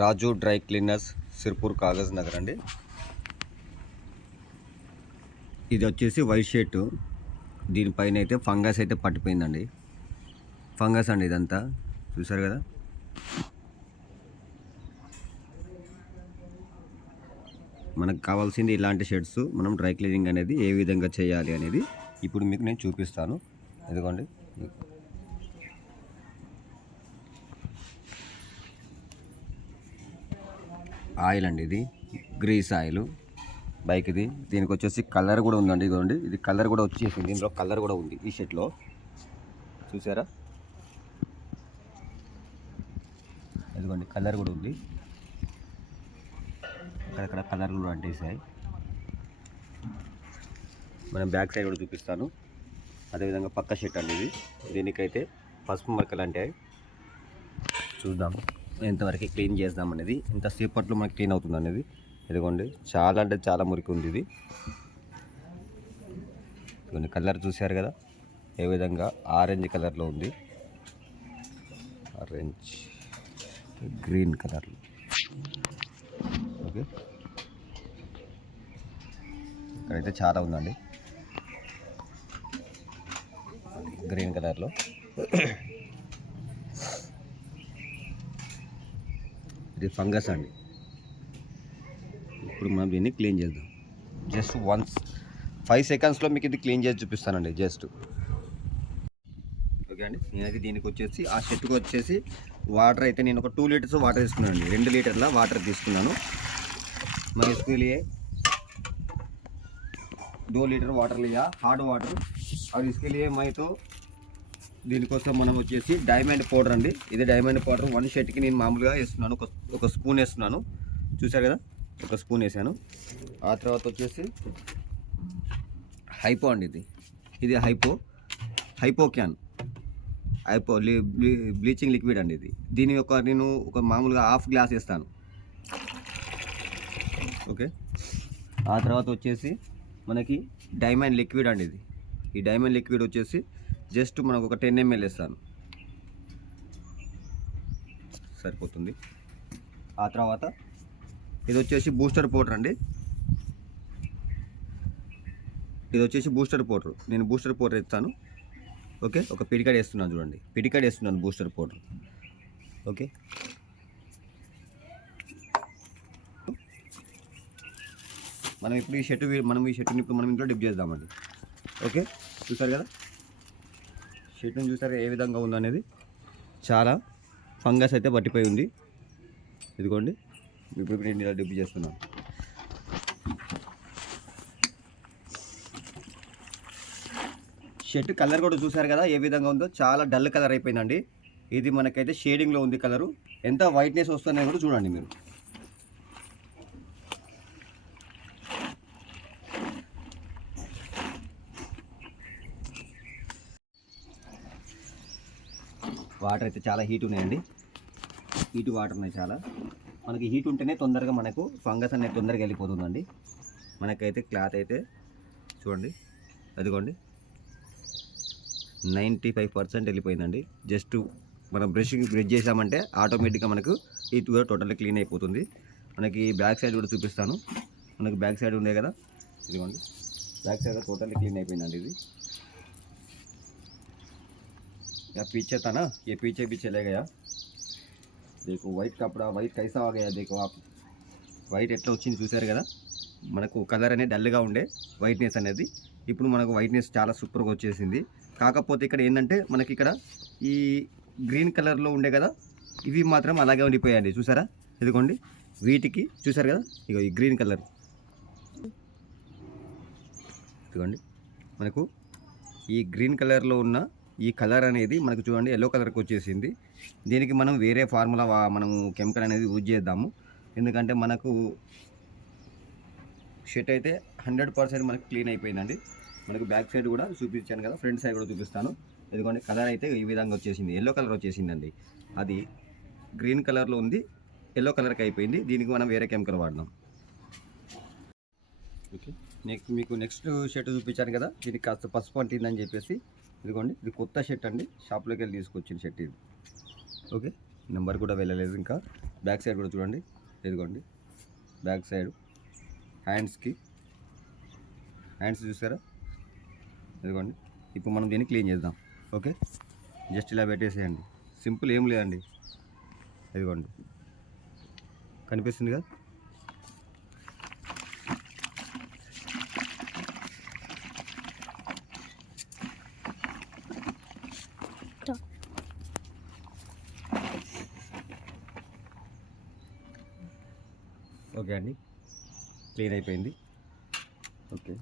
రాజు dry cleaners Sirpur Kagaz Nagar అండి. ఇది వచ్చేసి వైట్ షర్టు. దీనిపైన అయితే ఫంగస్ అయితే పట్టిపోయిందండి. ఫంగస్ అండి ఇదంతా, చూసారు కదా. మనకు కావాల్సింది ఇలాంటి షర్ట్స్ మనం డ్రై క్లీనింగ్ అనేది ఏ విధంగా చేయాలి అనేది ఇప్పుడు మీకు నేను చూపిస్తాను. ఇదిగోండి, ఆయిల్ అండి, ఇది గ్రీస్ ఆయిల్ బైక్ది. దీనికి వచ్చేసి కలర్ కూడా ఉందండి. ఇదిగోండి, ఇది కలర్ కూడా వచ్చేసింది. దీనిలో కలర్ కూడా ఉంది ఈ షర్ట్లో, చూసారా. ఇదిగోండి, కలర్ కూడా ఉంది. అక్కడక్కడ కలర్ కూడా అంటేసాయి. మనం బ్యాక్ సైడ్ కూడా చూపిస్తాను. అదేవిధంగా పక్క షర్ట్ అండి ఇది. దీనికైతే పసుపు మరకలు అంటాయి. చూద్దాం ఎంతవరకు క్లీన్ చేద్దాం అనేది, ఎంతసేపట్లో మనకి క్లీన్ అవుతుంది అనేది. ఇదిగోండి, చాలా అంటే చాలా మురికి ఉంది ఇది. కొన్ని కలర్ చూశారు కదా ఏ విధంగా, ఆరెంజ్ కలర్లో ఉంది, ఆరెంజ్ గ్రీన్ కలర్లో. ఓకే, ఇక్కడైతే చాలా ఉందండి గ్రీన్ కలర్లో. ఇది ఫంగస్ అండి. ఇప్పుడు మనం దీన్ని క్లీన్ చేద్దాం. జస్ట్ 5 సెకండ్స్లో మీకు ఇది క్లీన్ చేసి చూపిస్తానండి జస్ట్. ఓకే అండి, నేనైతే దీనికి వచ్చేసి ఆ షర్ట్కి వచ్చేసి వాటర్ అయితే నేను ఒక 2 లీటర్స్ వాటర్ తీసుకున్నాను అండి. 2 లీటర్ల వాటర్ తీసుకున్నాను. मैं इसके लिए 2 లీటర్ వాటర్ लिया, हार्ड वाटर. और इसके लिए मैं तो దీనికోసం మనం వచ్చేసి డైమండ్ పౌడర్ అండి. ఇది డైమండ్ పౌడర్ 1 షర్ట్కి నేను మామూలుగా వేస్తున్నాను, ఒక స్పూన్ వేస్తున్నాను. చూసారు కదా, ఒక స్పూన్ వేసాను. ఆ తర్వాత వచ్చేసి హైపో అండి, ఇది హైపో క్యాన్ బ్లీచింగ్ లిక్విడ్ అండి ఇది. దీని యొక్క నేను ఒక మామూలుగా హాఫ్ గ్లాస్ వేస్తాను. ఓకే, ఆ తర్వాత వచ్చేసి మనకి డైమండ్ లిక్విడ్ అండి ఇది. ఈ డైమండ్ లిక్విడ్ వచ్చేసి జస్ట్ మనకు ఒక 10 ml వేస్తాను, సరిపోతుంది. ఆ తర్వాత ఇది వచ్చేసి బూస్టర్ పౌడర్ అండి. ఇది వచ్చేసి బూస్టర్ పౌడర్, నేను బూస్టర్ పౌడర్ వేస్తాను. ఓకే, ఒక పిడికాడ వేస్తున్నాను, చూడండి పిడికాడ వేస్తున్నాను బూస్టర్ పౌడర్. ఓకే, మనం ఇప్పుడు ఈ షర్ట్ని ఇప్పుడు మనం ఇంట్లో డిప్ చేద్దామండి. ఓకే, చూసారు కదా షర్ట్ని, చూసారు ఏ విధంగా ఉందనేది. చాలా ఫంగస్ అయితే పట్టిపోయి ఉంది. ఇదిగోండి, ఇప్పుడు నేను ఇలా డిప్ చేస్తున్నాను. షర్ట్ కలర్ కూడా చూసారు కదా ఏ విధంగా ఉందో, చాలా డల్ కలర్ అయిపోయిందండి. ఇది మనకైతే షేడింగ్లో ఉంది కలరు. ఎంత వైట్నెస్ వస్తుందో కూడా చూడండి మీరు. వాటర్ అయితే చాలా హీట్ ఉన్నాయండి, హీట్ వాటర్ ఉన్నాయి చాలా. మనకి హీట్ ఉంటేనే తొందరగా మనకు ఫంగస్ అనేది తొందరగా వెళ్ళిపోతుందండి. మనకైతే క్లాత్ అయితే చూడండి, అదిగోండి 95% వెళ్ళిపోయిందండి. జస్ట్ మనం బ్రష్ చేసామంటే ఆటోమేటిక్గా మనకు హీట్ కూడా టోటల్లీ క్లీన్ అయిపోతుంది. మనకి బ్యాక్ సైడ్ కూడా చూపిస్తాను. మనకి బ్యాక్ సైడ్ ఉండే కదా, ఇదిగోండి బ్యాక్ సైడ్ టోటల్లీ క్లీన్ అయిపోయిందండి ఇది. या पीछे था ना, ये पीछे भी चले गया. देखो వైట్ కపడా, వైట్ కైసా ఆ గయా देखो आप. వైట్ ఎట్లా వచ్చింది చూసారు కదా. మనకు కలర్ అనేది డల్గా ఉండే వైట్నెస్ అనేది ఇప్పుడు మనకు వైట్నెస్ చాలా సూపర్గా వచ్చేసింది. కాకపోతే ఇక్కడ ఏంటంటే మనకి ఇక్కడ ఈ గ్రీన్ కలర్లో ఉండే కదా, ఇవి మాత్రం అలాగే ఉండిపోయాయండి. చూసారా, ఇదిగోండి వీటికి చూసారు కదా, ఇగో ఈ గ్రీన్ కలర్, ఇదిగోండి మనకు ఈ గ్రీన్ కలర్లో ఉన్న ఈ కలర్ అనేది మనకు చూడండి ఎల్లో కలర్కి వచ్చేసింది. దీనికి మనం వేరే ఫార్ములా మనము కెమికల్ అనేది యూజ్ చేద్దాము. ఎందుకంటే మనకు షర్ట్ అయితే 100% మనకు క్లీన్ అయిపోయిందండి. మనకు బ్యాక్ సైడ్ కూడా చూపించాను కదా, ఫ్రంట్ సైడ్ కూడా చూపిస్తాను. ఎందుకంటే కలర్ అయితే ఈ విధంగా వచ్చేసింది, ఎల్లో కలర్ వచ్చేసిందండి. అది గ్రీన్ కలర్లో ఉంది, ఎల్లో కలర్కి అయిపోయింది. దీనికి మనం వేరే కెమికల్ వాడదాం. ఓకే, మీకు నెక్స్ట్ షర్ట్ చూపించాను కదా, దీనికి కాస్త పసుపు అంటిందని చెప్పేసి ఇదిగోండి, ఇది కొత్త షర్ట్ అండి, షాప్లోకి వెళ్ళి తీసుకొచ్చిన షర్ట్ ఇది. ఓకే, నెంబర్ కూడా వెళ్ళలేదు ఇంకా. బ్యాక్ సైడ్ కూడా చూడండి, ఇదిగోండి బ్యాక్ సైడ్ హ్యాండ్స్ చూసారా, ఇదిగోండి. ఇప్పుడు మనం దీన్ని క్లీన్ చేద్దాం. ఓకే, జస్ట్ ఇలా పెట్టేసేయండి, సింపుల్, ఏం లేదండి. ఇదిగోండి కనిపిస్తుంది కదా. ఓకే అండి, క్లీన్ అయిపోయింది. ఓకే,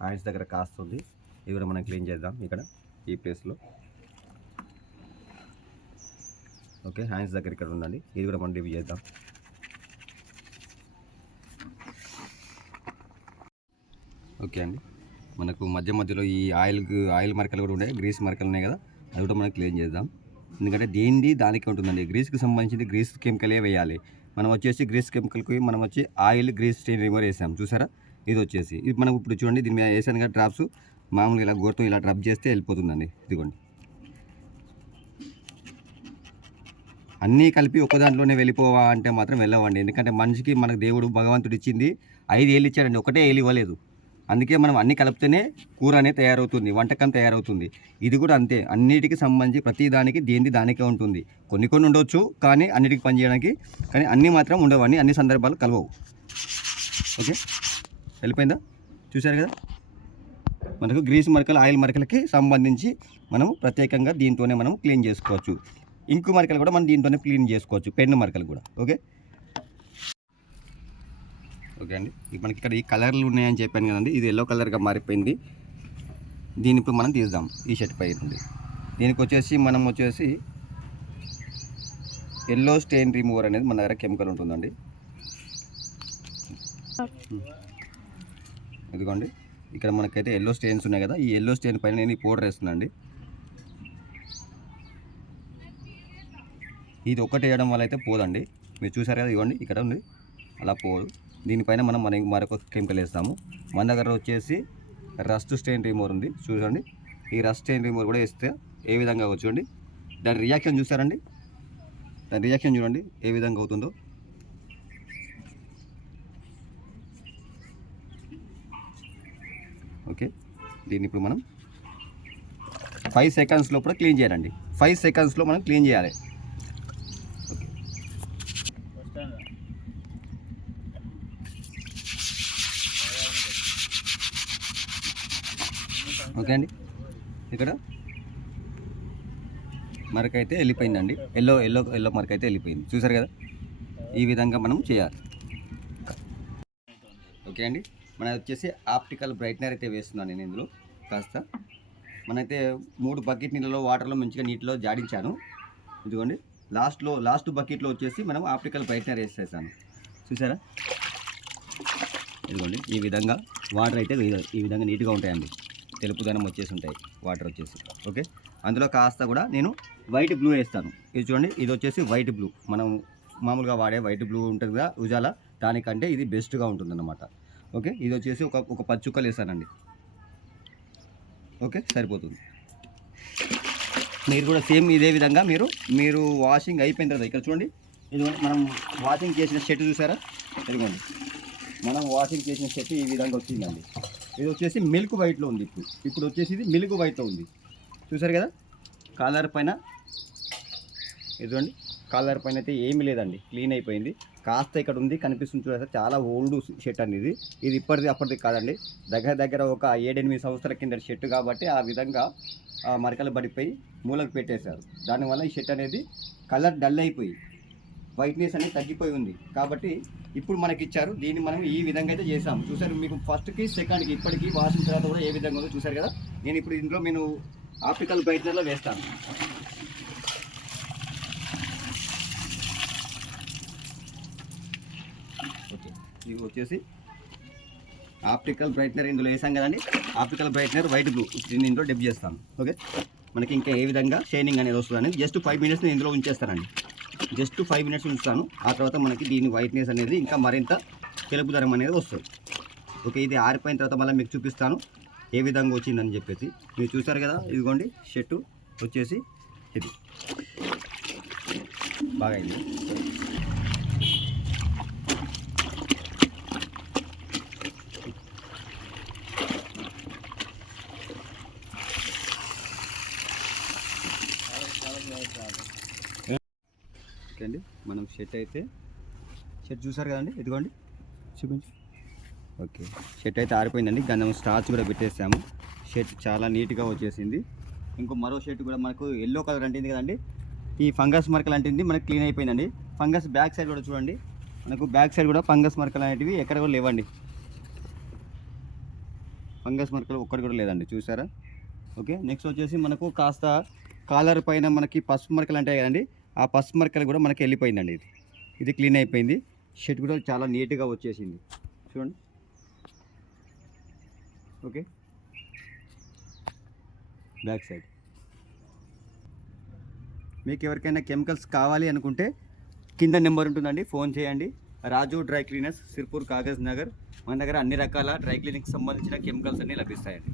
హ్యాండ్స్ దగ్గర కాస్తుంది, ఇది కూడా మనం క్లీన్ చేద్దాం ఇక్కడ ఈ ప్లేస్లో. ఓకే, హ్యాండ్స్ దగ్గర ఇక్కడ ఉందండి, ఇది కూడా మనం రివ్యూ చేద్దాం. ఓకే అండి, మనకు మధ్యలో ఈ ఆయిల్ మరకలు కూడా ఉన్నాయి, గ్రీస్ మరకలు ఉన్నాయి కదా, అది కూడా మనం క్లీన్ చేద్దాం. ఎందుకంటే దేనిది దానికి ఉంటుందండి. గ్రీస్కి సంబంధించింది గ్రీస్ కెమికలే వేయాలి. మనం వచ్చేసి గ్రీస్ కెమికల్కి మనం వచ్చి ఆయిల్ గ్రీస్ స్టెయిన్ రిమూవర్ వేసాం చూసారా. ఇది వచ్చేసి ఇది మనం ఇప్పుడు చూడండి, దీని మీద వేసాను కదా డ్రాప్స్, మామూలుగా ఇలా గోరుతో ఇలా డ్రాప్ చేస్తే వెళ్ళిపోతుందండి. ఇదిగోండి, అన్నీ కలిపి ఒక దాంట్లోనే వెళ్ళిపోవా అంటే మాత్రం వెళ్ళవండి. ఎందుకంటే మనిషికి మనకు దేవుడు భగవంతుడు ఇచ్చింది 5 ఏళ్ళు ఇచ్చాడండి, ఒకటే ఏళ్ళు ఇవ్వలేదు. అందుకే మనం అన్నీ కలిపితేనే కూర అనేది తయారవుతుంది, వంటకం తయారవుతుంది. ఇది కూడా అంతే, అన్నిటికి సంబంధించి ప్రతి దానికి దేనిది దానికే ఉంటుంది. కొన్ని ఉండవచ్చు కానీ అన్నిటికి పనిచేయడానికి, కానీ అన్నీ మాత్రం ఉండవు, అన్ని సందర్భాలు కలవవు. ఓకే, వెళ్ళిపోయిందా, చూశారు కదా. మనకు గ్రీస్ మరకలు ఆయిల్ మరకలకి సంబంధించి మనం ప్రత్యేకంగా దీంతోనే మనం క్లీన్ చేసుకోవచ్చు. ఇంకు మరకలు కూడా మనం దీంతోనే క్లీన్ చేసుకోవచ్చు, పెన్ను మరకలు కూడా. ఓకే ఓకే అండి, మనకి ఇక్కడ ఈ కలర్లు ఉన్నాయని చెప్పాను కదండి, ఇది ఎల్లో కలర్గా మారిపోయింది. దీని ఇప్పుడు మనం తీద్దాం ఈ షర్ట్ పై నుండి. దీనికి వచ్చేసి మనం వచ్చేసి ఎల్లో స్టెయిన్ రిమూవర్ అనేది మన దగ్గర కెమికల్ ఉంటుందండి. ఇదిగోండి, ఇక్కడ మనకైతే ఎల్లో స్టెయిన్స్ ఉన్నాయి కదా, ఈ ఎల్లో స్టెయిన్ పైన నేను ఈ పౌడర్ వేస్తున్నానండి. ఇది ఒక్కటి వేయడం వల్ల అయితే పోదండి, మీరు చూసారు కదా, ఇవ్వండి ఇక్కడ ఉంది, అలా పోదు. దీనిపైన మనం మరొక కెమికల్ వేస్తాము. మన దగ్గర వచ్చేసి రస్ట్ స్టెయిన్ రిమూవర్ ఉంది చూడండి. ఈ రస్ట్ స్టెయిన్ రిమూవర్ కూడా వేస్తే ఏ విధంగా చూడండి, దాని రియాక్షన్ చూసారండి, దాని రియాక్షన్ చూడండి ఏ విధంగా అవుతుందో. ఓకే, దీన్ని ఇప్పుడు మనం 5 సెకండ్స్ లోపల క్లీన్ చేయాలండి. 5 సెకండ్స్లో మనం క్లీన్ చేయాలి. ఓకే అండి, ఇక్కడ మరకైతే వెళ్ళిపోయిందండి, ఎల్లో మరకైతే వెళ్ళిపోయింది, చూసారు కదా. ఈ విధంగా మనం చేయాలి. ఓకే అండి, మన వచ్చేసి ఆప్టికల్ బ్రైట్నర్ అయితే వేస్తున్నాను నేను ఇందులో. కాస్త మనైతే 3 బకెట్ నీళ్ళలో వాటర్లో మంచిగా నీటిలో జాడించాను. ఇదిగోండి, లాస్ట్ బకెట్లో వచ్చేసి మనం ఆప్టికల్ బ్రైట్నర్ వేసేసాను, చూసారా. ఇదిగోండి, ఈ విధంగా వాటర్ అయితే ఈ విధంగా నీట్గా ఉంటాయండి, తెలుపుదనం వచ్చేసి ఉంటాయి వాటర్ వచ్చేసి. ఓకే, అందులో కాస్త కూడా నేను వైట్ బ్లూ వేస్తాను. ఇది చూడండి, ఇది వచ్చేసి వైట్ బ్లూ, మనం మామూలుగా వాడే వైట్ బ్లూ ఉంటుంది కదా ఉజాలా, దానికంటే ఇది బెస్ట్గా ఉంటుందన్నమాట. ఓకే, ఇది వచ్చేసి ఒక 10 చుక్కలు వేస్తానండి. ఓకే, సరిపోతుంది. మీరు కూడా సేమ్ ఇదే విధంగా మీరు వాషింగ్ అయిపోయిన తర్వాత ఇక్కడ చూడండి, ఇదిగోండి మనం వాషింగ్ చేసిన షర్ట్ చూసారా, ఇదిగోండి మనం వాషింగ్ చేసిన షర్ట్ ఈ విధంగా వచ్చిందండి. ఇది వచ్చేసి మిల్క్ వైట్లో ఉంది, ఇప్పుడు వచ్చేసి ఇది మిల్క్ వైట్లో ఉంది, చూసారు కదా. కాలర్ పైన ఇదిగోండి, కాలర్ పైన అయితే ఏమీ లేదండి, క్లీన్ అయిపోయింది. కాస్త ఇక్కడ ఉంది కనిపిస్తుంది చూసారా, చాలా ఓల్డ్ షర్ట్ అండి ఇది ఇప్పటిది అప్పటిది కాదండి, దగ్గర ఒక 7-8 సంవత్సరాల కింద షర్ట్ కాబట్టి ఆ విధంగా మరకలు పడిపోయి మూలకు పెట్టేశారు. దానివల్ల ఈ షర్ట్ అనేది కలర్ డల్ అయిపోయి వైట్నెస్ అనేది తగ్గిపోయి ఉంది. కాబట్టి ఇప్పుడు మనకి ఇచ్చారు, దీన్ని మనం ఈ విధంగా అయితే చేసాము, చూసారు. మీకు ఫస్ట్కి సెకండ్కి ఇప్పటికి వాషింగ్ తర్వాత కూడా ఏ విధంగా ఉందో చూసారు కదా. నేను ఇప్పుడు ఇందులో నేను ఆప్టికల్ బ్రైట్నర్లో వేస్తాను. ఓకే, ఇది వచ్చేసి ఆప్టికల్ బ్రైట్నర్ ఇందులో వేసాం కదండి, ఆప్టికల్ బ్రైట్నర్ వైట్ బ్లూ, దీన్ని ఇందులో డెప్ చేస్తాను. ఓకే, మనకి ఇంకా ఏ విధంగా షైనింగ్ అనేది వస్తుందని జస్ట్ 5 మినిట్స్ ఇందులో ఉంచేస్తానండి. జస్ట్ 5 మినిట్స్ ఉంచుతాను, ఆ తర్వాత మనకి దీని వైట్నెస్ అనేది ఇంకా మరింత తెలుపుదనం అనేది వస్తుంది. ఓకే, ఇది ఆరిపోయిన తర్వాత మళ్ళీ మీకు చూపిస్తాను ఏ విధంగా వచ్చిందని చెప్పేసి. మీరు చూసారు కదా, ఇదిగోండి షర్టు వచ్చేసి ఇది బాగా అయింది. ఓకే అండి, మనం షర్ట్ చూసారు కదండి, ఇదిగోండి చూపించు. ఓకే, షర్ట్ అయితే ఆరిపోయిందండి. గంధం స్టార్చ్ కూడా పెట్టేసాము. షర్ట్ చాలా నీట్గా వచ్చేసింది. మరో షర్ట్ కూడా మనకు ఎల్లో కలర్ అంటింది కదండి, ఈ ఫంగస్ మరకలు అంటింది మనకు క్లీన్ అయిపోయిందండి. ఫంగస్ బ్యాక్ సైడ్ కూడా చూడండి, మనకు బ్యాక్ సైడ్ కూడా ఫంగస్ మరకలు అనేటివి ఎక్కడ కూడా లేవండి. ఫంగస్ మరకలు ఒక్కటి కూడా లేదండి, చూసారా. ఓకే, నెక్స్ట్ వచ్చేసి మనకు కాస్త కాలర్ పైన మనకి పసుపు మరకలు ఉంటాయి కదండి, ఆ పసుపు మరకలు కూడా మనకి వెళ్ళిపోయిందండి. ఇది క్లీన్ అయిపోయింది. షర్ట్ కూడా చాలా నీట్గా వచ్చేసింది చూడండి. ఓకే, బ్యాక్ సైడ్ మీకు ఎవరికైనా కెమికల్స్ కావాలి అనుకుంటే కింద నెంబర్ ఉంటుందండి, ఫోన్ చేయండి. రాజు డ్రై క్లీనర్స్, సిర్పూర్, కాగజ్ నగర్. మన దగ్గర అన్ని రకాల డ్రై క్లీనింగ్కి సంబంధించిన కెమికల్స్ అన్నీ లభిస్తాయండి.